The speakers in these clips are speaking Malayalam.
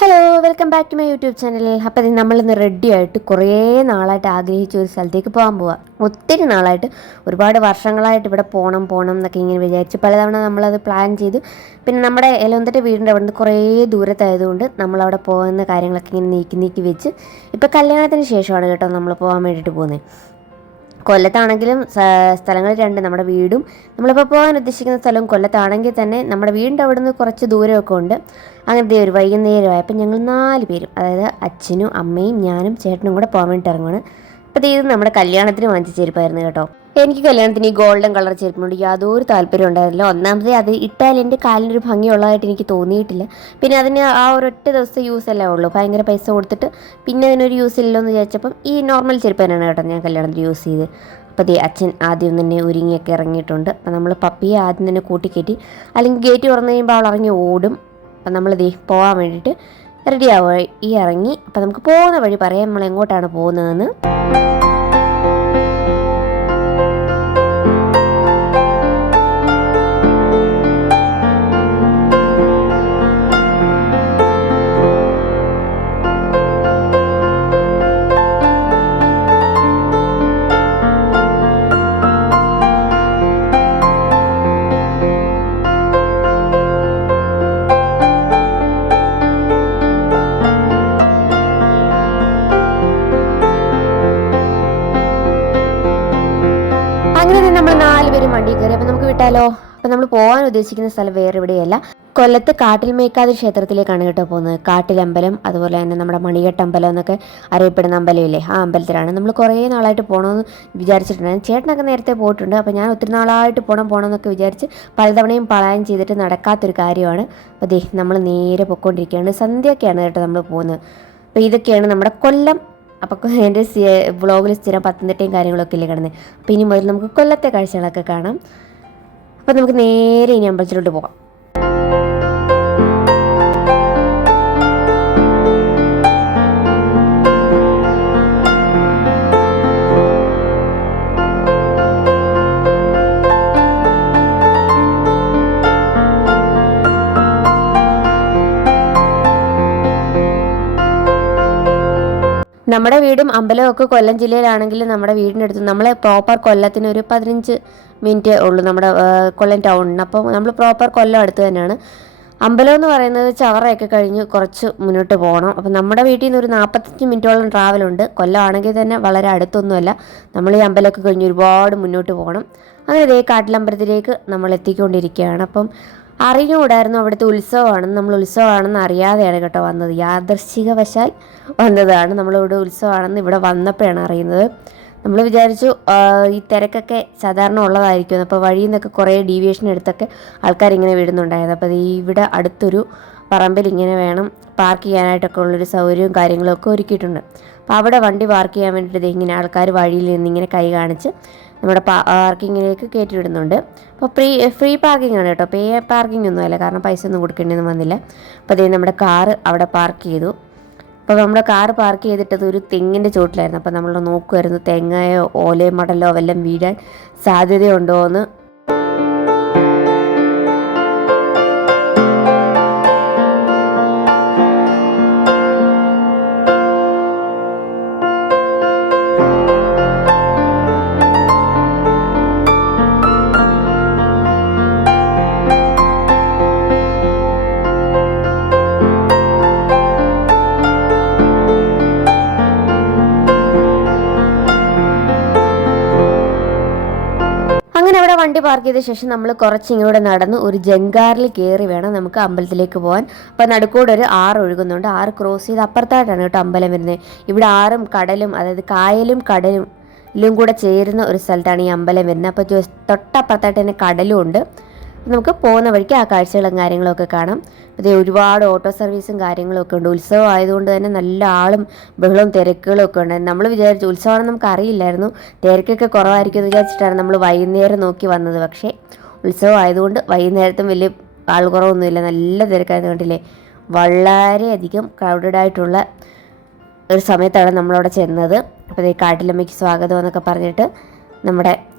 Hello welcome back to my YouTube channel അപ്പോൾ നമ്മളിന്ന് റെഡി ആയിട്ട് കുറേ നാളായിട്ട് ആഗ്രഹിച്ച ഒരു സ്ഥലത്തേക്ക് പോകാൻ പോവാം. ഒത്തിരി നാളായിട്ട് ഒരുപാട് വർഷങ്ങളായിട്ട് ഇവിടെ പോകണം പോകണം എന്നൊക്കെ ഇങ്ങനെ വിചാരിച്ച് പലതവണ നമ്മളത് പ്ലാൻ ചെയ്തു. പിന്നെ നമ്മുടെ എലവന്തന്റെ വീടിന്റെ അവിടെ നിന്ന് കുറേ ദൂരത്തായതുകൊണ്ട് നമ്മളവിടെ പോകുന്ന കാര്യങ്ങളൊക്കെ ഇങ്ങനെ നീക്കി നീക്കി വെച്ച് ഇപ്പോൾ കല്യാണത്തിന് ശേഷമാണ് കേട്ടോ നമ്മൾ പോകാൻ വേണ്ടിയിട്ട് പോകുന്നത്. കൊല്ലത്താണെങ്കിലും സ്ഥലങ്ങൾ രണ്ട് നമ്മുടെ വീടും. നമ്മളിപ്പോൾ പോകാൻ ഉദ്ദേശിക്കുന്ന സ്ഥലവും കൊല്ലത്താണെങ്കിൽ തന്നെ നമ്മുടെ വീടിന്റെ അവിടെ നിന്ന് കുറച്ച് ദൂരമൊക്കെ ഉണ്ട്. അങ്ങനത്തെ ഒരു വൈകുന്നേരമായപ്പോൾ ഞങ്ങൾ നാല് പേരും അതായത് അച്ഛനും അമ്മയും ഞാനും ചേട്ടനും കൂടെ പോകാൻ വേണ്ടിയിട്ട് ഇറങ്ങുവാണ്. അപ്പോൾ ഇത് നമ്മുടെ കല്യാണത്തിന് വാങ്ങിച്ച ചെരുപ്പായിരുന്നു കേട്ടോ. എനിക്ക് കല്യാണത്തിന് ഈ ഗോൾഡൻ കളർ ചെരുപ്പിനോട് യാതൊരു താല്പര്യം ഉണ്ടായിരുന്നില്ല. ഒന്നാമത് അത് ഇട്ടാൽ എന്റെ കാലിനൊരു ഭംഗിയുള്ളതായിട്ട് എനിക്ക് തോന്നിയിട്ടില്ല. പിന്നെ അതിന് ആ ഒരൊറ്റ ദിവസത്തെ യൂസ് അല്ലേ ഉള്ളൂ. ഭയങ്കര പൈസ കൊടുത്തിട്ട് പിന്നെ അതിനൊരു യൂസ് ഇല്ലല്ലോ എന്ന് വിചാരിച്ചപ്പം ഈ നോർമൽ ചെരുപ്പ് തന്നെയാണ് കേട്ടോ ഞാൻ കല്യാണത്തിന് യൂസ് ചെയ്ത് അപ്പോൾ ദേ അച്ഛൻ ആദ്യം തന്നെ ഒരുങ്ങിയൊക്കെ ഇറങ്ങിയിട്ടുണ്ട്. അപ്പോൾ നമ്മൾ പപ്പിയെ ആദ്യം തന്നെ കൂട്ടിക്കയറ്റി അല്ലെങ്കിൽ ഗേറ്റ് തുറന്നു കഴിയുമ്പോൾ അവൾ ഇറങ്ങി ഓടും. അപ്പം നമ്മൾ ദേ പോകാൻ വേണ്ടിയിട്ട് റെഡി ആവുക. ഈ ഇറങ്ങി അപ്പം നമുക്ക് പോകുന്ന വഴി പറയാം നമ്മൾ എങ്ങോട്ടാണ് പോകുന്നതെന്ന്. ഉദ്ദേശിക്കുന്ന സ്ഥലം വേറെ എവിടെയല്ല കൊല്ലത്ത് കാട്ടിൽ മേക്കാതി ക്ഷേത്രത്തിലേക്കാണ് കേട്ടോ പോകുന്നത്. കാട്ടിലമ്പലം അതുപോലെ തന്നെ നമ്മുടെ മണികെട്ടമ്പലം എന്നൊക്കെ അറിയപ്പെടുന്ന അമ്പലമില്ലേ? ആ അമ്പലത്തിലാണ് നമ്മൾ കുറേ നാളായിട്ട് പോകണമെന്ന് വിചാരിച്ചിട്ടുണ്ടായിരുന്നു. ചേട്ടനൊക്കെ നേരത്തെ പോയിട്ടുണ്ട്. അപ്പോൾ ഞാൻ ഒത്തിരി നാളായിട്ട് പോകണം പോകണം എന്നൊക്കെ വിചാരിച്ച് പലതവണയും പ്ലാൻ ചെയ്തിട്ട് നടക്കാത്തൊരു കാര്യമാണ്. അപ്പോൾ ദേ നമ്മൾ നേരെ പൊയ്ക്കൊണ്ടിരിക്കുകയാണ്. സന്ധ്യയൊക്കെയാണ് കേട്ടോ നമ്മൾ പോകുന്നത്. അപ്പോൾ ഇതൊക്കെയാണ് നമ്മുടെ കൊല്ലം. അപ്പോൾ എന്റെ വ്ളോഗിൽ സ്ഥിരം പത്തനംതിട്ടയും കാര്യങ്ങളൊക്കെ ഇല്ലേ കിടന്നത് അപ്പോൾ ഇനി മുതൽ നമുക്ക് കൊല്ലത്തെ കാഴ്ചകളൊക്കെ കാണാം. അപ്പോൾ നമുക്ക് നേരെ ഇനി അമ്പലത്തിലോട്ട് പോകാം. നമ്മുടെ വീടും അമ്പലവും ഒക്കെ കൊല്ലം ജില്ലയിലാണെങ്കിൽ നമ്മുടെ വീടിന്റെ അടുത്ത് നമ്മളെ പ്രോപ്പർ കൊല്ലത്തിന് ഒരു പതിനഞ്ച് മിനിറ്റ് ഉള്ളൂ നമ്മുടെ കൊല്ലം ടൗണിന് അപ്പോൾ നമ്മൾ പ്രോപ്പർ കൊല്ലം അടുത്ത് തന്നെയാണ്. അമ്പലം എന്ന് പറയുന്നത് ചവറയൊക്കെ കഴിഞ്ഞ് കുറച്ച് മുന്നോട്ട് പോകണം. അപ്പോൾ നമ്മുടെ വീട്ടിൽ നിന്ന് ഒരു നാൽപ്പത്തഞ്ച് മിനിറ്റോളം ട്രാവലുണ്ട് കൊല്ലം ആണെങ്കിൽ തന്നെ വളരെ അടുത്തൊന്നുമല്ല. നമ്മൾ ഈ അമ്പലമൊക്കെ കഴിഞ്ഞ് ഒരുപാട് മുന്നോട്ട് പോകണം. അങ്ങനെ ഇതേ കാട്ടിലമ്പലത്തിലേക്ക് നമ്മൾ എത്തിക്കൊണ്ടിരിക്കുകയാണ്. അപ്പം അറിഞ്ഞുകൂടായിരുന്നു അവിടുത്തെ ഉത്സവമാണെന്ന്. നമ്മൾ ഉത്സവമാണെന്ന് അറിയാതെയാണ് കേട്ടോ വന്നത്. യാദർശികവശാൽ വന്നതാണ് നമ്മളിവിടെ ഉത്സവമാണെന്ന് ഇവിടെ വന്നപ്പോഴാണ് അറിയുന്നത്. നമ്മൾ വിചാരിച്ചു ഈ തിരക്കൊക്കെ സാധാരണ ഉള്ളതായിരിക്കും അപ്പോൾ വഴിയിൽ നിന്നൊക്കെ കുറേ ഡീവിയേഷൻ എടുത്തൊക്കെ ആൾക്കാർ ഇങ്ങനെ വിടുന്നുണ്ടായത് അപ്പോൾ ഇവിടെ അടുത്തൊരു പറമ്പിൽ ഇങ്ങനെ വേണം പാർക്ക് ചെയ്യാനായിട്ടൊക്കെ ഉള്ളൊരു സൗകര്യവും കാര്യങ്ങളൊക്കെ ഒരുക്കിയിട്ടുണ്ട്. അപ്പോൾ അവിടെ വണ്ടി പാർക്ക് ചെയ്യാൻ വേണ്ടിയിട്ട് ഇങ്ങനെ ആൾക്കാർ വഴിയിൽ നിന്ന് ഇങ്ങനെ കൈ കാണിച്ച് നമ്മുടെ പാർക്കിങ്ങിലേക്ക് കയറ്റി വിടുന്നുണ്ട് അപ്പോൾ ഫ്രീ ഫ്രീ പാർക്കിംഗ് ആണ് കേട്ടോ. പേ പാർക്കിംഗ് ഒന്നുമല്ല കാരണം പൈസ ഒന്നും കൊടുക്കേണ്ടതെന്ന് വന്നില്ല. അപ്പോൾ അതേ നമ്മുടെ കാറ് അവിടെ പാർക്ക് ചെയ്തു. അപ്പോൾ നമ്മുടെ കാർ പാർക്ക് ചെയ്തിട്ടത് ഒരു തെങ്ങിന്റെ ചോട്ടിലായിരുന്നു. അപ്പോൾ നമ്മൾ നോക്കുമായിരുന്നു തെങ്ങയോ ഓലയോ മടലോ വല്ലതും വീഴാൻ സാധ്യതയുണ്ടോ എന്ന് വണ്ടി പാർക്ക് ചെയ്ത ശേഷം നമ്മൾ കുറച്ച് ഇങ്ങോട്ട് നടന്ന് ഒരു ജങ്കാറിൽ കയറി വേണം നമുക്ക് അമ്പലത്തിലേക്ക് പോകാൻ അപ്പോൾ നടുക്കൂടെ ഒരു ആറ് ഒഴുകുന്നുണ്ട്. ആറ് ക്രോസ് ചെയ്ത് അപ്പുറത്തായിട്ടാണ് കേട്ടോ അമ്പലം വരുന്നത്. ഇവിടെ ആറും കടലും അതായത് കായലും കടലും എല്ലാം കൂടെ ചേരുന്ന ഒരു സ്ഥലത്താണ് ഈ അമ്പലം വരുന്നത്. അപ്പോൾ തൊട്ടപ്പുറത്തായിട്ട് തന്നെ കടലും ഉണ്ട്. നമുക്ക് പോകുന്ന വഴിക്ക് ആ കാഴ്ചകളും കാര്യങ്ങളൊക്കെ കാണാം. അതേ ഒരുപാട് ഓട്ടോ സർവീസും കാര്യങ്ങളൊക്കെ ഉണ്ട്. ഉത്സവം ആയതുകൊണ്ട് തന്നെ നല്ല ആളും ബഹളവും തിരക്കുകളും ഒക്കെ ഉണ്ട്. നമ്മൾ വിചാരിച്ചു ഉത്സവമാണെന്ന് നമുക്ക് അറിയില്ലായിരുന്നു. തിരക്കൊക്കെ കുറവായിരിക്കും എന്ന് വിചാരിച്ചിട്ടാണ് നമ്മൾ വൈകുന്നേരം നോക്കി വന്നത്. പക്ഷേ ഉത്സവം ആയതുകൊണ്ട് വൈകുന്നേരത്തും വലിയ ആൾ കുറവൊന്നുമില്ല. നല്ല തിരക്കായത് കണ്ടില്ലേ? വളരെയധികം ക്രൗഡഡ് ആയിട്ടുള്ള ഒരു സമയത്താണ് നമ്മളവിടെ ചെന്നത്. അപ്പോൾ കാട്ടിലമ്മയ്ക്ക് സ്വാഗതം എന്നൊക്കെ പറഞ്ഞിട്ട് നമ്മുടെ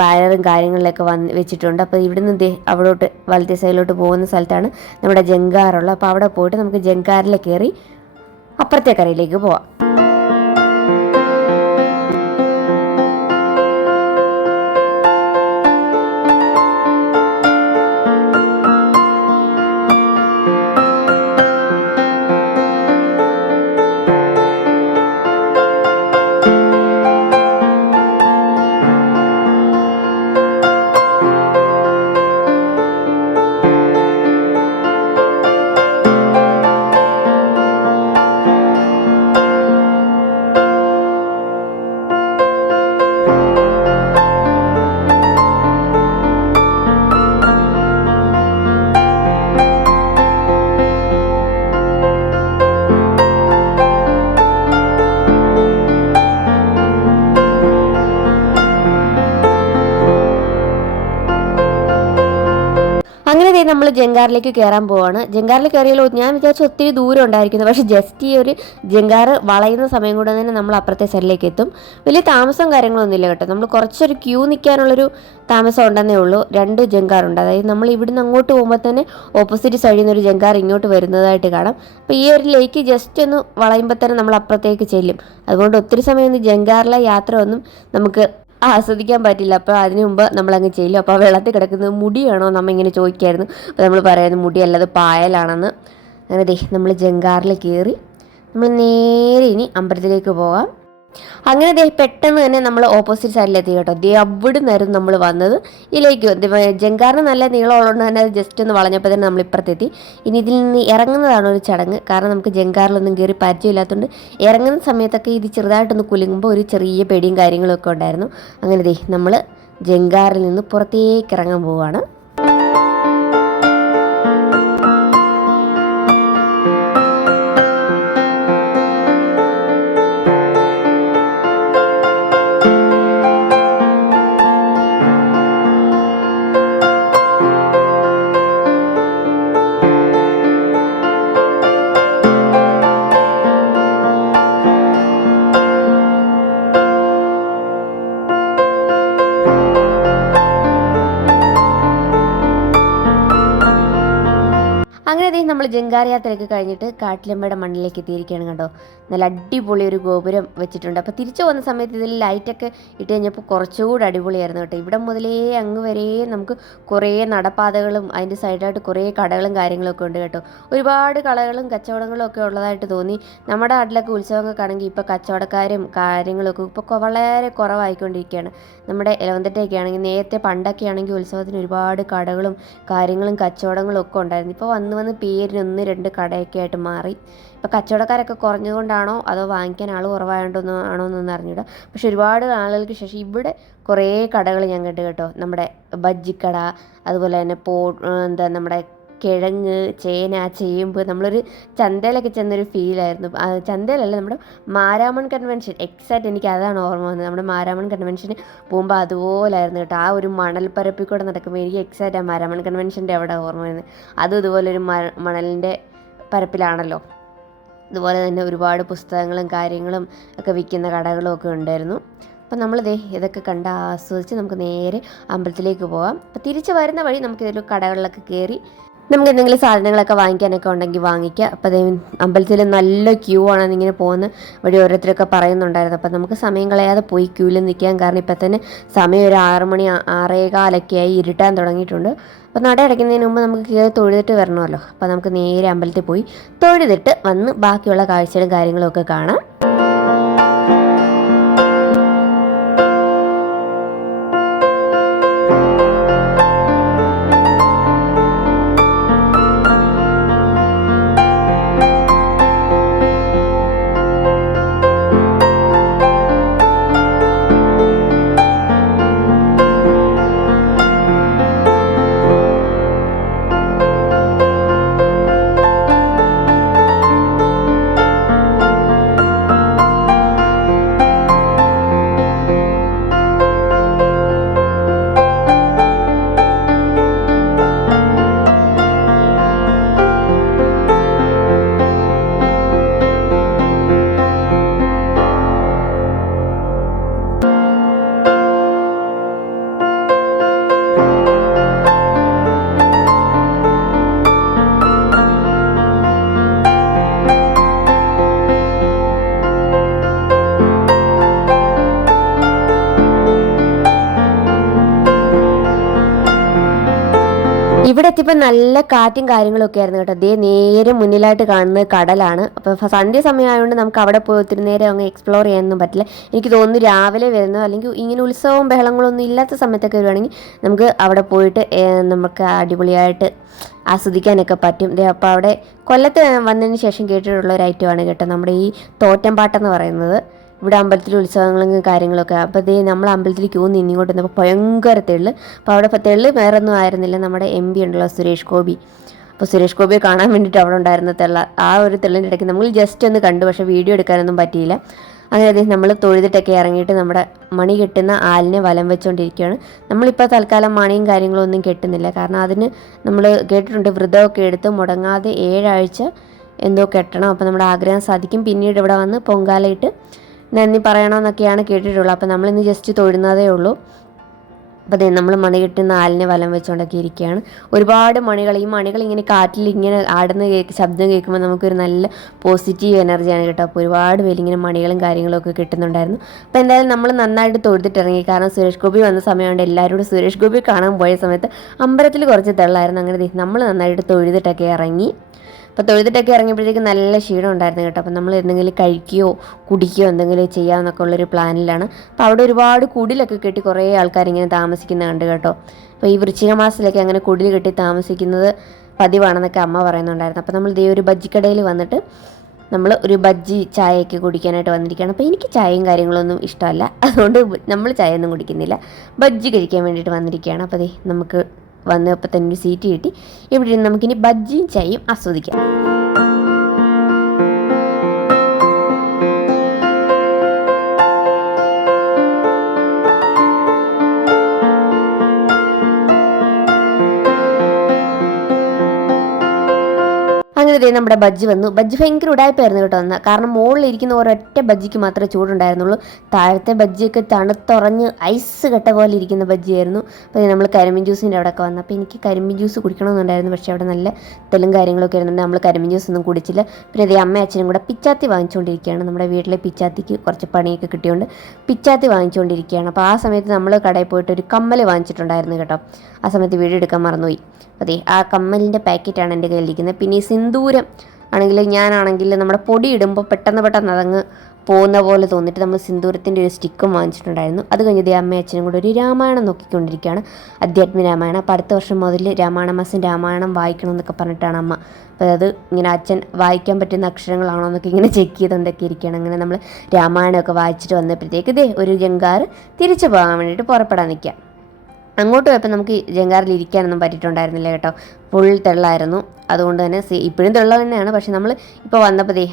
ബാനറും കാര്യങ്ങളിലൊക്കെ വന്ന് വെച്ചിട്ടുണ്ട്. അപ്പോൾ ഇവിടുന്ന് ദേ അവിടോട്ട് വലത്തെ സൈഡിലോട്ട് പോകുന്ന സ്ഥലത്താണ് നമ്മുടെ ജങ്കാറുള്ളത്. അപ്പോൾ അവിടെ പോയിട്ട് നമുക്ക് ജങ്കാറിൽ കയറി അപ്പുറത്തെ കരയിലേക്ക് പോവാം. നമ്മൾ ജങ്കാറിലേക്ക് കയറാൻ പോവാണ്. ജങ്കാറിൽ കയറിയാലോ ഞാൻ വിചാരിച്ചു ഒത്തിരി ദൂരം ഉണ്ടായിരിക്കുന്നു. പക്ഷേ ജസ്റ്റ് ഈ ഒരു ജങ്കാറ് വളയുന്ന സമയം കൊണ്ട് തന്നെ നമ്മൾ അപ്പുറത്തെ സൈഡിലേക്ക് എത്തും. വലിയ താമസം കാര്യങ്ങളൊന്നും ഇല്ല കേട്ടോ. നമ്മൾ കുറച്ചൊരു ക്യൂ നിൽക്കാനുള്ളൊരു താമസം ഉണ്ടെന്നേ ഉള്ളൂ. രണ്ട് ജങ്കാറുണ്ട്. അതായത് നമ്മൾ ഇവിടുന്ന് അങ്ങോട്ട് പോകുമ്പോൾ തന്നെ ഓപ്പോസിറ്റ് സൈഡിൽ നിന്ന് ഒരു ജങ്കാർ ഇങ്ങോട്ട് വരുന്നതായിട്ട് കാണാം. അപ്പോൾ ഈ ഒരു ലേക്ക് ജസ്റ്റ് ഒന്ന് വളയുമ്പോൾ തന്നെ നമ്മൾ അപ്പുറത്തേക്ക് ചെല്ലും. അതുകൊണ്ട് ഒത്തിരി സമയം ഒന്ന് ജങ്കാറിലെ യാത്ര ഒന്നും നമുക്ക് ആസ്വദിക്കാൻ പറ്റില്ല. അപ്പോൾ അതിന് മുമ്പ് നമ്മളങ്ങ് ചെയ്യില്ല അപ്പോൾ വെള്ളത്തിൽ കിടക്കുന്നത് മുടിയാണോ നമ്മൾ ഇങ്ങനെ ചോദിക്കായിരുന്നു. അപ്പോൾ നമ്മൾ പറയുന്നത് മുടിയല്ല അത് പായലാണെന്ന്. അങ്ങനെ ദേ നമ്മൾ ജങ്കാറിൽ കയറി നമ്മൾ നേരെ ഇനി അമ്പലത്തിലേക്ക് പോകാം. അങ്ങനെ ദേ പെട്ടെന്ന് തന്നെ നമ്മൾ ഓപ്പോസിറ്റ് സൈഡിലെത്തി കേട്ടോ. ദേ അവിടെ നിന്നായിരുന്നു നമ്മൾ വന്നത്. ഇതിലേക്ക്. ജങ്കാറിന് നല്ല നീളമുള്ളതുകൊണ്ട് തന്നെ ജസ്റ്റ് ഒന്ന് വളഞ്ഞപ്പോൾ തന്നെ നമ്മൾ ഇപ്പുറത്തെത്തി. ഇനി ഇതിൽ നിന്ന് ഇറങ്ങുന്നതാണ് ഒരു ചടങ്ങ്. കാരണം നമുക്ക് ജങ്കാറിലൊന്നും കയറി പരിചയമില്ലാത്തതുകൊണ്ട് ഇറങ്ങുന്ന സമയത്തൊക്കെ ഇത് ചെറുതായിട്ടൊന്ന് കുലുങ്ങുമ്പോൾ ഒരു ചെറിയ പേടിയും കാര്യങ്ങളൊക്കെ ഉണ്ടായിരുന്നു. അങ്ങനെ ദേ നമ്മൾ ജങ്കാറിൽ നിന്ന് പുറത്തേക്ക് ഇറങ്ങാൻ പോവുകയാണ് നമ്മൾ ജങ്കാർ യാത്രയൊക്കെ കഴിഞ്ഞിട്ട് കാട്ടിലമ്മയുടെ മണ്ണിലേക്ക് എത്തിയിരിക്കുകയാണ് കണ്ടോ. നല്ല അടിപൊളി ഒരു ഗോപുരം വെച്ചിട്ടുണ്ട്. അപ്പോൾ തിരിച്ചു വന്ന സമയത്ത് ഇതിൽ ലൈറ്റൊക്കെ ഇട്ട് കഴിഞ്ഞപ്പോൾ കുറച്ചുകൂടി അടിപൊളിയായിരുന്നു കേട്ടോ. ഇവിടെ മുതലേ അങ്ങ് വരെ നമുക്ക് കുറേ നടപ്പാതകളും അതിന്റെ സൈഡായിട്ട് കുറേ കടകളും കാര്യങ്ങളൊക്കെ ഉണ്ട് കേട്ടോ. ഒരുപാട് കളകളും കച്ചവടങ്ങളും ഒക്കെ ഉള്ളതായിട്ട് തോന്നി. നമ്മുടെ നാട്ടിലൊക്കെ ഉത്സവങ്ങൾക്ക് ആണെങ്കിൽ ഇപ്പോൾ കച്ചവടക്കാരും കാര്യങ്ങളൊക്കെ ഇപ്പോൾ വളരെ കുറവായിക്കൊണ്ടിരിക്കുകയാണ്. നമ്മുടെ ഇലവന്തട്ടയൊക്കെ ആണെങ്കിൽ നേരത്തെ പണ്ടൊക്കെ ആണെങ്കിൽ ഉത്സവത്തിന് ഒരുപാട് കടകളും കാര്യങ്ങളും കച്ചവടങ്ങളും ഒക്കെ ഉണ്ടായിരുന്നു. ഇപ്പോൾ വന്ന് വന്ന് പേരിന് ഒന്ന് രണ്ട് കടയൊക്കെ ആയിട്ട് മാറി. ഇപ്പോൾ കച്ചവടക്കാരൊക്കെ കുറഞ്ഞതുകൊണ്ടാണോ അതോ വാങ്ങിക്കാൻ ആൾ കുറവായതുകൊണ്ടൊന്നും ആണോ എന്നൊന്നും അറിഞ്ഞൂടാ. പക്ഷെ ഒരുപാട് നാളുകൾക്ക് ശേഷം ഇവിടെ കുറേ കടകൾ ഞാൻ കണ്ടു കേട്ടോ. നമ്മുടെ ബജ്ജിക്കട അതുപോലെ തന്നെ പോ എന്താ നമ്മുടെ കിഴങ്ങ് ചേന ചേമ്പ് നമ്മളൊരു ചന്തയിലൊക്കെ ചെന്നൊരു ഫീലായിരുന്നു ചന്തയിലല്ല നമ്മുടെ മാരാമൺ കൺവെൻഷൻ എക്സാക്റ്റ് എനിക്ക് അതാണ് ഓർമ്മ വന്നത്. നമ്മുടെ മാരാമൺ കൺവെൻഷന് പോകുമ്പോൾ അതുപോലായിരുന്നു കേട്ടോ. ആ ഒരു മണൽപ്പരപ്പിൽ കൂടെ നടക്കുമ്പോൾ എനിക്ക് എക്സാക്റ്റ് ആ മാരാമൺ കൺവെൻഷന്റെ അവിടെ ഓർമ്മ വരുന്നത്. അതും ഇതുപോലെ ഒരു മണലിന്റെ പരപ്പിലാണല്ലോ. അതുപോലെ തന്നെ ഒരുപാട് പുസ്തകങ്ങളും കാര്യങ്ങളും ഒക്കെ വിൽക്കുന്ന കടകളും ഒക്കെ ഉണ്ടായിരുന്നു. അപ്പം നമ്മൾ ദേ ഇതൊക്കെ കണ്ട് ആസ്വദിച്ച് നമുക്ക് നേരെ അമ്പലത്തിലേക്ക് പോവാം അപ്പം തിരിച്ച് വരുന്ന വഴി നമുക്ക് കടകളിലൊക്കെ കയറി നമുക്ക് എന്തെങ്കിലും സാധനങ്ങളൊക്കെ വാങ്ങിക്കാനൊക്കെ ഉണ്ടെങ്കിൽ വാങ്ങിക്കുക അപ്പോൾ അതേ അമ്പലത്തിൽ നല്ല ക്യൂ ആണ് ഇങ്ങനെ പോകുന്ന വഴി ഓരോരുത്തരൊക്കെ പറയുന്നുണ്ടായിരുന്നു. അപ്പോൾ നമുക്ക് സമയം കളയാതെ പോയി ക്യൂവിൽ നിൽക്കാൻ കാരണം ഇപ്പം തന്നെ സമയം ഒരു ആറ് മണി ആറേകാലൊക്കെ ആയി ഇരുട്ടാൻ തുടങ്ങിയിട്ടുണ്ട്. അപ്പോൾ നട അടയ്ക്കുന്നതിന് മുമ്പ് നമുക്ക് കയറി തൊഴുതിട്ട് വരണമല്ലോ. അപ്പോൾ നമുക്ക് നേരെ അമ്പലത്തിൽ പോയി തൊഴുതിട്ട് വന്ന് ബാക്കിയുള്ള കാഴ്ചകളും കാര്യങ്ങളും ഒക്കെ കാണാം. ഇവിടെ എത്തിയപ്പോൾ നല്ല കാറ്റും കാര്യങ്ങളൊക്കെ ആയിരുന്നു കേട്ടോ. ദേ നേരെ മുന്നിലായിട്ട് കാണുന്നത് കടലാണ്. അപ്പോൾ സന്ധ്യ സമയമായതുകൊണ്ട് നമുക്ക് അവിടെ പോയി ഒത്തിരി നേരം അങ്ങ് എക്സ്പ്ലോർ ചെയ്യാനൊന്നും പറ്റില്ല. എനിക്ക് തോന്നുന്നു രാവിലെ വരുന്നു. അല്ലെങ്കിൽ ഇങ്ങനെ ഉത്സവവും ബഹളങ്ങളൊന്നും ഇല്ലാത്ത സമയത്തൊക്കെ വരുവാണെങ്കിൽ നമുക്ക് അവിടെ പോയിട്ട് നമുക്ക് അടിപൊളിയായിട്ട് ആസ്വദിക്കാനൊക്കെ പറ്റും. അപ്പോൾ അവിടെ കൊല്ലത്ത് വന്നതിന് ശേഷം കേട്ടിട്ടുള്ള ഒരു ഐറ്റമാണ് കേട്ടോ. നമ്മുടെ ഈ തോറ്റമ്പാട്ടെന്ന് പറയുന്നത്. ഇവിടെ അമ്പലത്തിൽ ഉത്സവങ്ങളും കാര്യങ്ങളൊക്കെ. അപ്പോൾ ദേ നമ്മൾ അമ്പലത്തിൽ ക്യൂ നിന്ന് ഇങ്ങോട്ട് വന്നപ്പോൾ ഭയങ്കര തെള്ള്. അപ്പോൾ അവിടെ തെള്ള് വേറെ ഒന്നും ആയിരുന്നില്ല. നമ്മുടെ എം പി ഉണ്ടല്ലോ സുരേഷ് ഗോപി. അപ്പോൾ സുരേഷ് ഗോപിയെ കാണാൻ വേണ്ടിയിട്ട് അവിടെ ഉണ്ടായിരുന്ന തെള്ള. ആ ഒരു തെള്ളിന്റെ ഇടയ്ക്ക് നമ്മൾ ജസ്റ്റ് ഒന്ന് കണ്ടു. പക്ഷേ വീഡിയോ എടുക്കാനൊന്നും പറ്റിയില്ല. അങ്ങനെ അദ്ദേഹം നമ്മൾ തൊഴുതിട്ടൊക്കെ ഇറങ്ങിയിട്ട് നമ്മുടെ മണി കെട്ടുന്ന ആലിനെ വലം വെച്ചുകൊണ്ടിരിക്കുകയാണ് നമ്മളിപ്പോൾ തൽക്കാലം മണിയും കാര്യങ്ങളും ഒന്നും കെട്ടുന്നില്ല. കാരണം അതിന് നമ്മൾ കേട്ടിട്ടുണ്ട് വ്രതമൊക്കെ എടുത്ത് മുടങ്ങാതെ ഏഴാഴ്ച എന്തോ കെട്ടണം. അപ്പോൾ നമ്മുടെ ആഗ്രഹം സാധിക്കും. പിന്നീട് ഇവിടെ വന്ന് പൊങ്കാലയിട്ട് നന്ദി പറയണമെന്നൊക്കെയാണ് കേട്ടിട്ടുള്ളത് അപ്പോൾ നമ്മളിന്ന് ജസ്റ്റ് തൊഴുന്നതേ ഉള്ളൂ. അപ്പോൾ അതെ നമ്മൾ മണി കെട്ടുന്ന ആലിനെ വലം വെച്ചുകൊണ്ടൊക്കെ ഇരിക്കുകയാണ് ഒരുപാട് മണികൾ ഈ മണികൾ ഇങ്ങനെ കാറ്റിൽ ഇങ്ങനെ ആടുന്ന കേൾക്ക് ശബ്ദം കേൾക്കുമ്പോൾ നമുക്കൊരു നല്ല പോസിറ്റീവ് എനർജിയാണ് കേട്ടോ. അപ്പോൾ ഒരുപാട് പേര് ഇങ്ങനെ മണികളും കാര്യങ്ങളും ഒക്കെ കിട്ടുന്നുണ്ടായിരുന്നു. അപ്പോൾ എന്തായാലും നമ്മൾ നന്നായിട്ട് തൊഴുതിട്ടിറങ്ങി. കാരണം സുരേഷ് ഗോപി വന്ന സമയമുണ്ട് എല്ലാവരോടും സുരേഷ് ഗോപി കാണാൻ പോയ സമയത്ത് അമ്പലത്തിൽ കുറച്ച് തെള്ളായിരുന്നു. അങ്ങനെ നമ്മൾ നന്നായിട്ട് തൊഴുതിട്ടൊക്കെ ഇറങ്ങി. അപ്പോൾ തൊഴുതിട്ടൊക്കെ ഇറങ്ങിയപ്പോഴത്തേക്ക് നല്ല ക്ഷീണം ഉണ്ടായിരുന്നു കേട്ടോ. അപ്പോൾ നമ്മൾ എന്തെങ്കിലും കഴിക്കുകയോ കുടിക്കുകയോ എന്തെങ്കിലും ചെയ്യാമെന്നൊക്കെ ഉള്ളൊരു പ്ലാനിലാണ്. അപ്പോൾ അവിടെ ഒരുപാട് കുടിലൊക്കെ കെട്ടി കുറേ ആൾക്കാർ ഇങ്ങനെ താമസിക്കുന്നത് കണ്ട് കേട്ടോ. അപ്പോൾ ഈ വൃശ്ചിക മാസത്തിലൊക്കെ അങ്ങനെ കുടിൽ കെട്ടി താമസിക്കുന്നത് പതിവാണെന്നൊക്കെ അമ്മ പറയുന്നുണ്ടായിരുന്നു. അപ്പോൾ നമ്മൾ ദേ ഒരു ബജ്ജിക്കടയിൽ വന്നിട്ട് നമ്മൾ ഒരു ബജ്ജി ചായയൊക്കെ കുടിക്കാനായിട്ട് വന്നിരിക്കുകയാണ്. അപ്പോൾ എനിക്ക് ചായയും കാര്യങ്ങളൊന്നും ഇഷ്ടമല്ല. അതുകൊണ്ട് നമ്മൾ ചായയൊന്നും കുടിക്കുന്നില്ല. ബജ്ജി കഴിക്കാൻ വേണ്ടിയിട്ട് വന്നിരിക്കുകയാണ്. അപ്പോൾ ദേ നമുക്ക് വന്നപ്പോൾ തന്നെ ഒരു സീറ്റ് കിട്ടി. ഇവിടെ ഇരുന്ന് നമുക്കിനി ബജ്ജിയും ചായയും ആസ്വദിക്കാം. ദേ നമ്മുടെ ബജ്ജി വന്നു. ബജ്ജി ഭയങ്കര ഉടായ്പായിരുന്നു കേട്ടോ അന്ന്. കാരണം മുകളിൽ ഇരിക്കുന്ന ഒരൊറ്റ ബജ്ജിക്ക് മാത്രമേ ചൂടുണ്ടായിരുന്നുള്ളൂ. താഴത്തെ ബജ്ജിയൊക്കെ തണുത്തുറഞ്ഞ് ഐസ് കെട്ട പോലെ ഇരിക്കുന്ന ബജ്ജിയായിരുന്നു. അപ്പോൾ നമ്മൾ കരിമിൻ ജ്യൂസിന്റെ അവിടെയൊക്കെ വന്നു. അപ്പോൾ എനിക്ക് കരിമിൻ ജ്യൂസ് കുടിക്കണമെന്നുണ്ടായിരുന്നു. പക്ഷേ അവിടെ നല്ല തെലും കാര്യങ്ങളൊക്കെ ആയിരുന്നുണ്ട്. നമ്മൾ കരിമിൻ ജ്യൂസ് ഒന്നും കുടിച്ചില്ല. പിന്നെ അതേ അമ്മ അച്ഛനും കൂടെ പിച്ചാത്തി വാങ്ങിച്ചുകൊണ്ടിരിക്കുകയാണ്. നമ്മുടെ വീട്ടിലെ പിച്ചാത്തിക്ക് കുറച്ച് പണിയൊക്കെ കിട്ടിയോണ്ട് പിച്ചാത്തി വാങ്ങിച്ചുകൊണ്ടിരിക്കുകയാണ്. അപ്പോൾ ആ സമയത്ത് നമ്മൾ കടയിൽ പോയിട്ട് ഒരു കമ്മൽ വാങ്ങിച്ചിട്ടുണ്ടായിരുന്നു കേട്ടോ. ആ സമയത്ത് വീഡിയോ എടുക്കാൻ മറന്നുപോയി. അതെ ആ കമ്മലിന്റെ പാക്കറ്റാണ് എന്റെ കയ്യിലിരിക്കുന്നത്. പിന്നെ ഈ സിന്ദൂരം ആണെങ്കിൽ ഞാനാണെങ്കിൽ നമ്മുടെ പൊടി ഇടുമ്പോൾ പെട്ടെന്ന് പെട്ടെന്ന് അതങ്ങ് പോകുന്ന പോലെ തോന്നിയിട്ട് നമ്മൾ സിന്ദൂരത്തിന്റെ ഒരു സ്റ്റിക്കും വാങ്ങിച്ചിട്ടുണ്ടായിരുന്നു. അത് കഴിഞ്ഞ് അമ്മയും അച്ഛനും കൂടെ ഒരു രാമായണം നോക്കിക്കൊണ്ടിരിക്കുകയാണ്. അധ്യാത്മ രാമായണം. അപ്പോൾ അടുത്ത വർഷം മുതൽ രാമായണ മാസം രാമായണം വായിക്കണം എന്നൊക്കെ പറഞ്ഞിട്ടാണ് അമ്മ. അപ്പോൾ അത് ഇങ്ങനെ അച്ഛൻ വായിക്കാൻ പറ്റുന്ന അക്ഷരങ്ങളാണോ എന്നൊക്കെ ഇങ്ങനെ ചെക്ക് ചെയ്തുകൊണ്ടൊക്കെ ഇരിക്കുകയാണ്. അങ്ങനെ നമ്മൾ രാമായണമൊക്കെ വായിച്ചിട്ട് വന്നപ്പോഴത്തേക്ക് ഇതേ ഒരു ഗംഗാർ തിരിച്ചു പോകാൻ വേണ്ടിയിട്ട് പുറപ്പെടാൻ നിൽക്കുക. അങ്ങോട്ട് പോയപ്പോൾ നമുക്ക് ജങ്കാറിൽ ഇരിക്കാനൊന്നും പറ്റിയിട്ടുണ്ടായിരുന്നില്ല കേട്ടോ. ഫുൾ തെള്ളായിരുന്നു. അതുകൊണ്ട് തന്നെ ഇപ്പോഴും തെള്ള തന്നെയാണ്. പക്ഷെ നമ്മൾ ഇപ്പോൾ വന്നപ്പോഴേ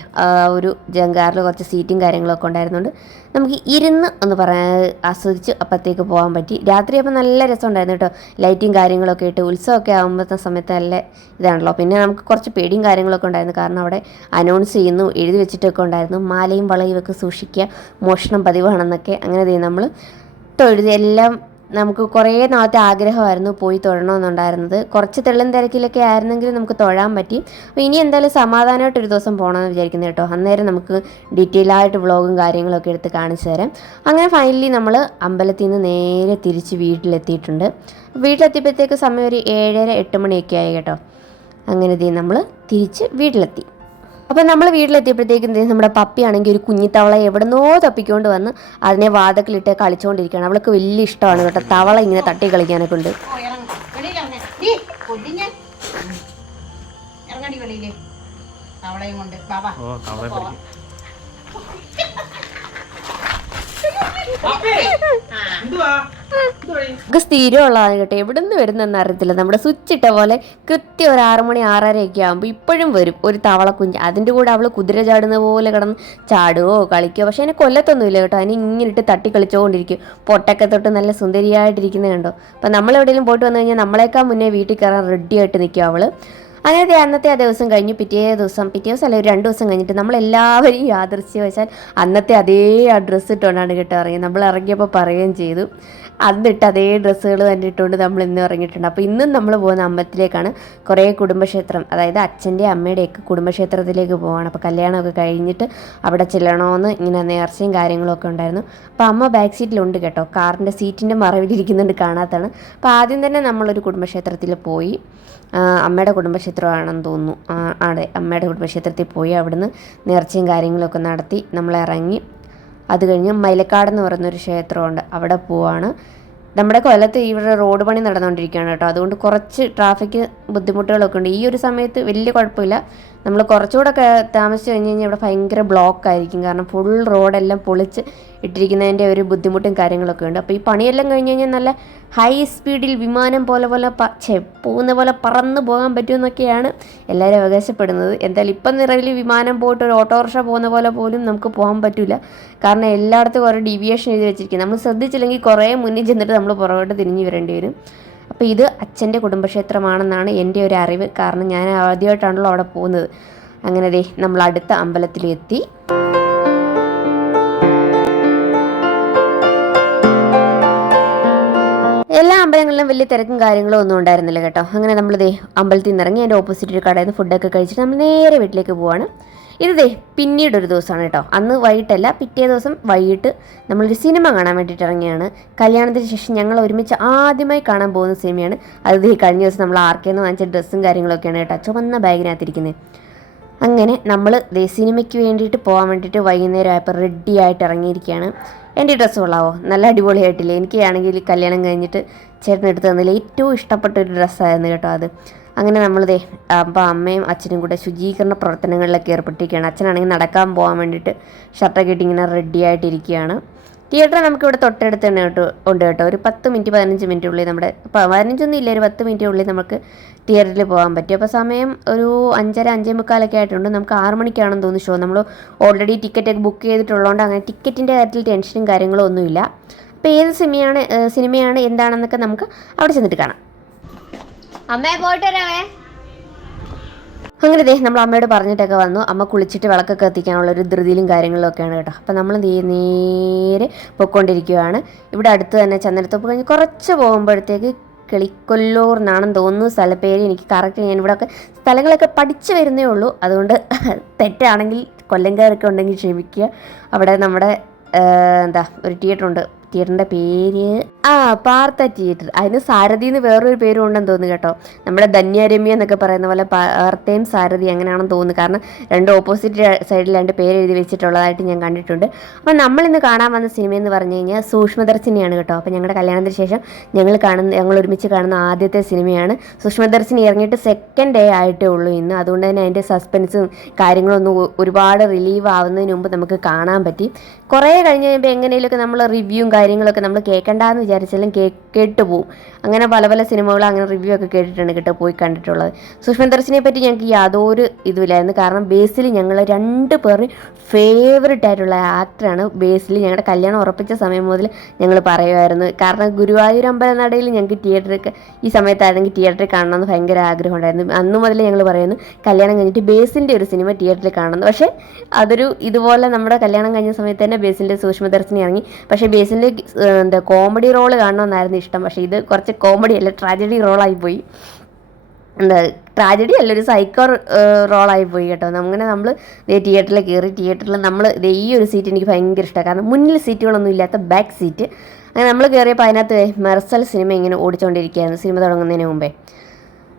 ഒരു ജങ്കാറിൽ കുറച്ച് സീറ്റും കാര്യങ്ങളൊക്കെ ഉണ്ടായിരുന്നുണ്ട്. നമുക്ക് ഇരുന്ന് ഒന്ന് പറയാൻ ആസ്വദിച്ച് അപ്പോഴത്തേക്ക് പോകാൻ പറ്റി. രാത്രി അപ്പോൾ നല്ല രസമുണ്ടായിരുന്നു കേട്ടോ. ലൈറ്റും കാര്യങ്ങളൊക്കെ ഇട്ട് ഉത്സവമൊക്കെ ആകുമ്പോഴത്തെ സമയത്ത് നല്ല ഇതാണല്ലോ. പിന്നെ നമുക്ക് കുറച്ച് പേടിയും കാര്യങ്ങളൊക്കെ ഉണ്ടായിരുന്നു. കാരണം അവിടെ അനൗൺസ് ചെയ്യുന്നു എഴുതി വെച്ചിട്ടൊക്കെ ഉണ്ടായിരുന്നു. മാലയും വളയും ഒക്കെ സൂക്ഷിക്കുക മോഷണം പതിവാണെന്നൊക്കെ. അങ്ങനെ നമ്മൾ തൊഴുതി എല്ലാം നമുക്ക് കുറേ നാളത്തെ ആഗ്രഹമായിരുന്നു പോയി തൊഴണമെന്നുണ്ടായിരുന്നത്. കുറച്ച് തെള്ളും തിരക്കിലൊക്കെ ആയിരുന്നെങ്കിൽ നമുക്ക് തൊഴാൻ പറ്റി. അപ്പോൾ ഇനി എന്തായാലും സമാധാനമായിട്ട് ഒരു ദിവസം പോകണമെന്ന് വിചാരിക്കുന്നത് കേട്ടോ. അന്നേരം നമുക്ക് ഡീറ്റെയിൽ ആയിട്ട് വ്ളോഗും കാര്യങ്ങളൊക്കെ എടുത്ത് കാണിച്ചു തരാം. അങ്ങനെ ഫൈനലി നമ്മൾ അമ്പലത്തിൽ നിന്ന് നേരെ തിരിച്ച് വീട്ടിലെത്തിയിട്ടുണ്ട്. വീട്ടിലെത്തിയപ്പോഴത്തേക്ക് സമയം ഒരു ഏഴര എട്ട് മണിയൊക്കെ ആയി കേട്ടോ. അങ്ങനെ നമ്മൾ തിരിച്ച് വീട്ടിലെത്തി. അപ്പം നമ്മൾ വീട്ടിലെത്തിയപ്പോഴത്തേക്കും നമ്മുടെ പപ്പിയാണെങ്കിൽ ഒരു കുഞ്ഞിത്തവള എവിടുന്നോ തപ്പിക്കൊണ്ട് വന്ന് അതിനെ വാതക്കിലിട്ട് കളിച്ചുകൊണ്ടിരിക്കുകയാണ് അവൾക്ക് വലിയ ഇഷ്ടമാണ് കേട്ടോ. തവള ഇങ്ങനെ തട്ടി കളിക്കാനൊക്കെ ഉണ്ട്. ഓ ഇറങ്ങ് വെളിയിൽ ഇറങ്ങ് ഡീ കൊല്ലിഞ്ഞ ഇറങ്ങടി വെളിയിൽ അവളെയും കൊണ്ട് ബാബാ പോവാം. ഒക്കെ സ്ഥിരമുള്ളതാണ് കേട്ടോ. എവിടെ നിന്ന് വരുന്നതെന്ന് അറിയത്തില്ല. നമ്മുടെ സ്വിച്ച് ഇട്ട പോലെ കൃത്യം ഒരു ആറ് മണി ആറരയൊക്കെ ആകുമ്പോൾ ഇപ്പോഴും വരും ഒരു തവളക്കുഞ്ഞ്. അതിന്റെ കൂടെ അവൾ കുതിര ചാടുന്ന പോലെ കിടന്ന് ചാടുകയോ കളിക്കുകയോ പക്ഷേ അതിനെ കൊല്ലത്തൊന്നുമില്ല കേട്ടോ. അതിനെ ഇങ്ങനെ ഇട്ട് തട്ടി കളിച്ചുകൊണ്ടിരിക്കും പൊട്ടൊക്കെ തൊട്ട് നല്ല സുന്ദരിയായിട്ടിരിക്കുന്നത് കണ്ടോ? അപ്പം നമ്മൾ എവിടെയെങ്കിലും പോയിട്ട് വന്നു കഴിഞ്ഞാൽ നമ്മളെക്കാൾ മുന്നേ വീട്ടിൽ കയറാൻ റെഡിയായിട്ട് നിൽക്കും അവൾ അങ്ങനെ അന്നത്തെ ആ ദിവസം കഴിഞ്ഞ് പിറ്റേ ദിവസം പിറ്റേ ദിവസം അല്ല ഒരു രണ്ട് ദിവസം കഴിഞ്ഞിട്ട് നമ്മൾ എല്ലാവരും യാദൃശ്യവശാൽ അന്നത്തെ അതേ ആ ഡ്രസ്സ് ഇട്ടുകൊണ്ടാണ് കേട്ടോ ഇറങ്ങിയത്. നമ്മൾ ഇറങ്ങിയപ്പോൾ പറയുകയും ചെയ്തു. അന്നിട്ട് അതേ ഡ്രസ്സുകൾ തന്നെ ഇട്ടുകൊണ്ട് നമ്മൾ ഇന്നും ഇറങ്ങിയിട്ടുണ്ട്. അപ്പോൾ ഇന്നും നമ്മൾ പോകുന്ന അമ്പലത്തിലേക്കാണ് കുറേ കുടുംബക്ഷേത്രം അതായത് അച്ഛന്റെ അമ്മയുടെയൊക്കെ കുടുംബക്ഷേത്രത്തിലേക്ക് പോവാണ്. അപ്പോൾ കല്യാണമൊക്കെ കഴിഞ്ഞിട്ട് അവിടെ ചെല്ലണമെന്ന് ഇങ്ങനെ നേർച്ചയും കാര്യങ്ങളൊക്കെ ഉണ്ടായിരുന്നു. അപ്പോൾ അമ്മ ബാക്ക് സീറ്റിലുണ്ട് കേട്ടോ. കാറിന്റെ സീറ്റിന്റെ മറവിലിരിക്കുന്നുണ്ട് കാണാത്താണ് അപ്പോൾ ആദ്യം തന്നെ നമ്മളൊരു കുടുംബക്ഷേത്രത്തിൽ പോയി. അമ്മയുടെ കുടുംബക്ഷേത്രമാണെന്ന് തോന്നുന്നു. അതെ അമ്മയുടെ കുടുംബക്ഷേത്രത്തിൽ പോയി അവിടുന്ന് നേർച്ചയും കാര്യങ്ങളൊക്കെ നടത്തി നമ്മൾ ഇറങ്ങി. അത് കഴിഞ്ഞ് മൈലക്കാട് എന്ന് പറയുന്നൊരു ക്ഷേത്രമുണ്ട്. അവിടെ പോവാണ്. നമ്മുടെ കൊല്ലത്ത് ഇവിടെ റോഡ് പണി നടന്നുകൊണ്ടിരിക്കുകയാണ് കേട്ടോ. അതുകൊണ്ട് കുറച്ച് ട്രാഫിക് ബുദ്ധിമുട്ടുകളൊക്കെ ഉണ്ട്. ഈ ഒരു സമയത്ത് വലിയ കുഴപ്പമില്ല. നമ്മൾ കുറച്ചുകൂടെ താമസിച്ച് കഴിഞ്ഞ് കഴിഞ്ഞാൽ ഇവിടെ ഭയങ്കര ബ്ലോക്ക് ആയിരിക്കും. കാരണം ഫുൾ റോഡെല്ലാം പൊളിച്ച് ഇട്ടിരിക്കുന്നതിന്റെ ഒരു ബുദ്ധിമുട്ടും കാര്യങ്ങളൊക്കെ ഉണ്ട്. അപ്പോൾ ഈ പണിയെല്ലാം കഴിഞ്ഞ് കഴിഞ്ഞാൽ നല്ല ഹൈ സ്പീഡിൽ വിമാനം പോലെ പോലെ ഛെ, പോകുന്ന പോലെ പറന്ന് പോകാൻ പറ്റുമെന്നൊക്കെയാണ് എല്ലാവരും അവകാശപ്പെടുന്നത്. എന്തായാലും ഇപ്പം നിറവിൽ വിമാനം പോയിട്ട് ഒരു ഓട്ടോറിക്ഷ പോകുന്ന പോലെ പോലും നമുക്ക് പോകാൻ പറ്റില്ല. കാരണം എല്ലായിടത്തും കുറേ ഡീവിയേഷൻ എഴുതി വെച്ചിരിക്കും നമ്മൾ ശ്രദ്ധിച്ചില്ലെങ്കിൽ കുറേ മുന്നിൽ ചെന്നിട്ട് നമ്മൾ പുറകോട്ട് തിരിഞ്ഞു വരേണ്ടി വരും. അപ്പോൾ ഇത് അച്ഛന്റെ കുടുംബക്ഷേത്രമാണെന്നാണ് എന്റെ ഒരു അറിവ്. കാരണം ഞാൻ ആദ്യമായിട്ടാണല്ലോ അവിടെ പോകുന്നത്. അങ്ങനെ ദേ നമ്മൾ അടുത്ത അമ്പലത്തിലെത്തി. എല്ലാ അമ്പലങ്ങളിലും വലിയ തിരക്കും കാര്യങ്ങളും ഒന്നും ഉണ്ടായിരുന്നില്ല കേട്ടോ. അങ്ങനെ നമ്മൾ ദേ അമ്പലത്തിൽ നിന്ന് ഇറങ്ങി അതിന്റെ ഓപ്പോസിറ്റ് ഒരു കടയിൽ നിന്ന് ഫുഡൊക്കെ കഴിച്ചിട്ട് നമ്മൾ നേരെ വീട്ടിലേക്ക് പോവാണ്. ഇത് ദേ പിന്നീട് ഒരു ദിവസമാണ് കേട്ടോ. അന്ന് വൈകിട്ടല്ല പിറ്റേ ദിവസം വൈകിട്ട് നമ്മളൊരു സിനിമ കാണാൻ വേണ്ടിയിട്ട് ഇറങ്ങിയാണ്. കല്യാണത്തിന് ശേഷം ഞങ്ങൾ ഒരുമിച്ച് ആദ്യമായി കാണാൻ പോകുന്ന സിനിമയാണ് അത് ഈ കഴിഞ്ഞ ദിവസം നമ്മൾ ആർക്കേന്ന് വാങ്ങിച്ച ഡ്രസ്സും കാര്യങ്ങളൊക്കെയാണ് കേട്ടോ ചുവന്ന ബാഗിനകത്തിരിക്കുന്നത് അങ്ങനെ നമ്മൾ ദേ സിനിമയ്ക്ക് വേണ്ടിയിട്ട് പോകാൻ വേണ്ടിയിട്ട് വൈകുന്നേരം ആയപ്പോൾ റെഡി ആയിട്ട് ഇറങ്ങിയിരിക്കുകയാണ്. എന്റെ ഡ്രസ്സ് കൊള്ളാവോ? നല്ല അടിപൊളിയായിട്ടില്ലേ. എനിക്ക് ആണെങ്കിൽ കല്യാണം കഴിഞ്ഞിട്ട് ചേട്ടൻ എടുത്ത് ഏറ്റവും ഇഷ്ടപ്പെട്ട ഒരു ഡ്രസ്സായിരുന്നു കേട്ടോ അത്. അങ്ങനെ നമ്മളിതേ ദേ അപ്പോൾ അമ്മയും അച്ഛനും കൂടെ ശുചീകരണ പ്രവർത്തനങ്ങളിലൊക്കെ ഏർപ്പെട്ടിരിക്കുകയാണ്. അച്ഛനാണെങ്കിൽ നടക്കാൻ പോകാൻ വേണ്ടിയിട്ട് ഷർട്ടൊക്കെ ഇട്ട് ഇങ്ങനെ റെഡി ആയിട്ടിരിക്കുകയാണ് നമുക്ക് ഇവിടെ തൊട്ടടുത്ത് തന്നെ ഉണ്ട് കേട്ടോ. ഒരു പത്ത് മിനിറ്റ് പതിനഞ്ച് മിനിറ്റ് ഉള്ളിൽ നമ്മുടെ പതിനഞ്ചൊന്നും ഇല്ല ഒരു പത്ത് മിനിറ്റ് ഉള്ളിൽ നമുക്ക് തിയേറ്ററിൽ പോകാൻ പറ്റും. അപ്പോൾ സമയം ഒരു അഞ്ചര അഞ്ചേ മുക്കാലൊക്കെ ആയിട്ടുണ്ട്. നമുക്ക് ആറ് മണിക്കാണെന്ന് തോന്നുന്നു ഷോ നമ്മൾ ഓൾറെഡി ടിക്കറ്റ് ഒക്കെ ബുക്ക് ചെയ്തിട്ടുള്ളതുകൊണ്ട് അങ്ങനെ ടിക്കറ്റിന്റെ കാര്യത്തിൽ ടെൻഷനും കാര്യങ്ങളും ഒന്നുമില്ല. അപ്പോൾ ഏത് സിനിമയാണ് സിനിമയാണ് എന്താണെന്നൊക്കെ നമുക്ക് അവിടെ ചെന്നിട്ട് കാണാം. അമ്മേ പോയിട്ട് വരാവേ. അങ്ങനെ ദേ നമ്മൾ അമ്മയോട് പറഞ്ഞിട്ടൊക്കെ വന്നു. അമ്മ കുളിച്ചിട്ട് വിളക്കൊക്കെ എത്തിക്കാനുള്ള ഒരു ധൃതിയിലും കാര്യങ്ങളിലും ഒക്കെയാണ് കേട്ടോ. അപ്പം നമ്മൾ നേരെ പൊയ്ക്കൊണ്ടിരിക്കുകയാണ് ഇവിടെ അടുത്ത് തന്നെ ചന്ദനത്തോപ്പ് കഴിഞ്ഞ് കുറച്ച് പോകുമ്പോഴത്തേക്ക് കിളിക്കൊല്ലൂർ എന്നാണെന്ന് തോന്നുന്നു. സ്ഥലപ്പേര് എനിക്ക് കറക്റ്റ് ഞാൻ ഇവിടെ ഒക്കെ സ്ഥലങ്ങളൊക്കെ പഠിച്ചു വരുന്നേ ഉള്ളൂ. അതുകൊണ്ട് തെറ്റാണെങ്കിൽ കൊല്ലംകാരൊക്കെ ഉണ്ടെങ്കിൽ ക്ഷമിക്കുക. അവിടെ നമ്മുടെ എന്താ ഒരു തിയേറ്റർ ഉണ്ട്. തിയേറ്ററിന്റെ പേര് ആ പാർത്ത തിയേറ്റർ അതിന് സാരഥി എന്ന് വേറൊരു പേരും ഉണ്ടെന്ന് തോന്നുന്നു കേട്ടോ. നമ്മുടെ ധന്യാരമ്യ എന്നൊക്കെ പറയുന്ന പോലെ പാർത്തയും സാരഥി അങ്ങനെയാണെന്ന് തോന്നുന്നു. കാരണം രണ്ട് ഓപ്പോസിറ്റ് സൈഡിൽ രണ്ട് പേര് എഴുതി വെച്ചിട്ടുള്ളതായിട്ട് ഞാൻ കണ്ടിട്ടുണ്ട്. അപ്പോൾ നമ്മളിന്ന് കാണാൻ വന്ന സിനിമ എന്ന് പറഞ്ഞു കഴിഞ്ഞാൽ സൂക്ഷ്മദർശിനിയാണ് കേട്ടോ. അപ്പോൾ ഞങ്ങളുടെ കല്യാണത്തിന് ശേഷം ഞങ്ങൾ കാണുന്ന ഞങ്ങൾ ഒരുമിച്ച് കാണുന്ന ആദ്യത്തെ സിനിമയാണ്. സൂക്ഷ്മദർശിനി ഇറങ്ങിയിട്ട് സെക്കൻഡ് ഡേ ആയിട്ടേ ഉള്ളൂ ഇന്ന്. അതുകൊണ്ട് തന്നെ അതിന്റെ സസ്പെൻസും കാര്യങ്ങളൊന്നും ഒരുപാട് റിലീവ് ആവുന്നതിന് മുമ്പ് നമുക്ക് കാണാൻ പറ്റി. കുറേ കഴിഞ്ഞ് കഴിയുമ്പോൾ എങ്ങനെയൊക്കെ നമ്മൾ റിവ്യൂവും കാര്യങ്ങളൊക്കെ നമ്മൾ കേൾക്കണ്ടെന്ന് വിചാരിച്ചാലും കേ കേട്ടുപോകും അങ്ങനെ പല പല സിനിമകൾ അങ്ങനെ റിവ്യൂ ഒക്കെ കേട്ടിട്ടാണ് കേട്ടോ പോയി കണ്ടിട്ടുള്ളത്. സുഷ്മന്തർശിനെ പറ്റി ഞങ്ങൾക്ക് യാതൊരു ഇതുമില്ലായിരുന്നു. കാരണം ബേസിൽ ഞങ്ങൾ രണ്ട് പേർ ഫേവററ്റ് ആയിട്ടുള്ള ആക്ടറാണ് ബേസിൽ ഞങ്ങളുടെ കല്യാണം ഉറപ്പിച്ച സമയം മുതൽ ഞങ്ങൾ പറയുമായിരുന്നു കാരണം ഗുരുവായൂർ അമ്പലനടയിൽ ഞങ്ങൾക്ക് തിയേറ്ററിൽ ഈ സമയത്തായിരുന്നെങ്കിൽ തിയേറ്ററിൽ കാണണമെന്ന് ഭയങ്കര ആഗ്രഹം ഉണ്ടായിരുന്നു. അന്ന് മുതൽ ഞങ്ങൾ പറയുന്നു കല്യാണം കഴിഞ്ഞിട്ട് ബേസിന്റെ ഒരു സിനിമ തിയേറ്ററിൽ കാണണം. പക്ഷേ അതൊരു ഇതുപോലെ നമ്മുടെ കല്യാണം കഴിഞ്ഞ സമയത്ത് തന്നെ ബേസിന്റെ സൂക്ഷ്മദർശിനി ഇറങ്ങി. പക്ഷേ ബേസിന്റെ എന്താ കോമഡി റോൾ കാണണമെന്നായിരുന്നു ഇഷ്ടം. പക്ഷേ ഇത് കുറച്ച് കോമഡി അല്ല ട്രാജഡി റോളായി പോയി. എന്താ ട്രാജഡി അല്ല ഒരു സൈക്കോ റോളായി പോയി കേട്ടോ. അങ്ങനെ നമ്മൾ തിയേറ്ററിൽ കയറി തിയേറ്ററിൽ നമ്മൾ ഈ ഒരു സീറ്റ് എനിക്ക് ഭയങ്കര ഇഷ്ടമാണ് കാരണം മുന്നിൽ സീറ്റുകളൊന്നും ഇല്ലാത്ത ബാക്ക് സീറ്റ് അങ്ങനെ നമ്മൾ കയറിയപ്പോൾ അതിനകത്ത് മെർസൽ സിനിമ ഇങ്ങനെ ഓടിച്ചുകൊണ്ടിരിക്കുകയായിരുന്നു സിനിമ തുടങ്ങുന്നതിന് മുമ്പേ.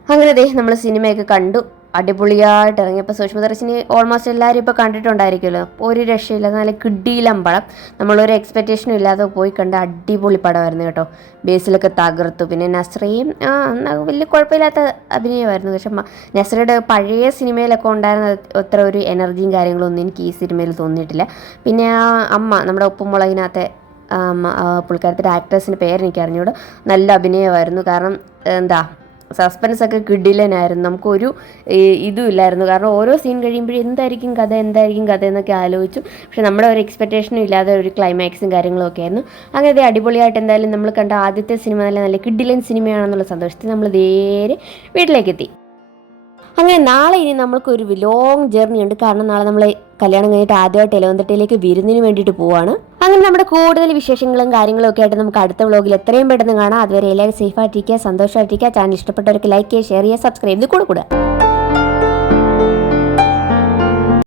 അങ്ങനെ ദേ നമ്മൾ സിനിമയൊക്കെ കണ്ടു. അടിപൊളിയായിട്ട് ഇറങ്ങിയപ്പോൾ സൂക്ഷ്മദർശിനി ഓൾമോസ്റ്റ് എല്ലാവരും ഇപ്പോൾ കണ്ടിട്ടുണ്ടായിരിക്കുമല്ലോ. അപ്പോൾ ഒരു രക്ഷയില്ല നല്ല കിഡിയിലമ്പളം നമ്മളൊരു എക്സ്പെക്റ്റേഷനും ഇല്ലാതെ പോയി കണ്ട അടിപൊളി പടമായിരുന്നു കേട്ടോ. ബേസിലൊക്കെ തകർത്തു. പിന്നെ നസ്രയും വലിയ കുഴപ്പമില്ലാത്ത അഭിനയമായിരുന്നു. പക്ഷെ നസ്രയുടെ പഴയ സിനിമയിലൊക്കെ ഉണ്ടായിരുന്ന അത്ര ഒരു എനർജിയും കാര്യങ്ങളും ഒന്നും എനിക്ക് ഈ സിനിമയിൽ തോന്നിയിട്ടില്ല. പിന്നെ ആ അമ്മ നമ്മുടെ ഉപ്പുമുളകിനകത്തെ പുള്ളിക്കാരത്തിന്റെ ആക്ട്രസിന്റെ പേരെനിക്ക് അറിഞ്ഞുകൂടും നല്ല അഭിനയമായിരുന്നു. കാരണം എന്താ സസ്പെൻസ് ഒക്കെ കിഡിലനായിരുന്നു നമുക്കൊരു ഇതും ഇല്ലായിരുന്നു കാരണം ഓരോ സീൻ കഴിയുമ്പോഴും എന്തായിരിക്കും കഥ എന്തായിരിക്കും കഥ എന്നൊക്കെ ആലോചിച്ചു. പക്ഷെ നമ്മുടെ ഒരു എക്സ്പെക്റ്റേഷനും ഇല്ലാതെ ഒരു ക്ലൈമാക്സും കാര്യങ്ങളും ഒക്കെ ആയിരുന്നു. അങ്ങനെ അതേ അടിപൊളിയായിട്ട് എന്തായാലും നമ്മൾ കണ്ട ആദ്യത്തെ സിനിമ നല്ല നല്ല കിഡിലൻ സിനിമയാണെന്നുള്ള സന്തോഷത്തിൽ നമ്മൾ നേരെ വീട്ടിലേക്ക് എത്തി അങ്ങനെ നാളെ ഇനി നമ്മൾക്ക് ഒരു ലോങ് ജേർണി ഉണ്ട്. കാരണം നാളെ നമ്മൾ കല്യാണം കഴിഞ്ഞിട്ട് ആദ്യമായിട്ട് എലവന്തട്ടയിലേക്ക് വിരുന്നിന് വേണ്ടിയിട്ട് പോവാണ്. അങ്ങനെ നമ്മുടെ കൂടുതൽ വിശേഷങ്ങളും കാര്യങ്ങളും ഒക്കെ ആയിട്ട് നമുക്ക് അടുത്ത വ്ളോഗിൽ എത്രയും പെട്ടെന്ന് കാണാം. അതുവരെ എല്ലാവരും സേഫായിട്ടിരിക്കുക സന്തോഷമായിട്ടിരിക്കുക. ചാനൽ ഇഷ്ടപ്പെട്ടവർക്ക് ലൈക്ക് ചെയ്യുക ഷെയർ ചെയ്യുക സബ്സ്ക്രൈബ് ചെയ്ത് കൂടെ കൂടുക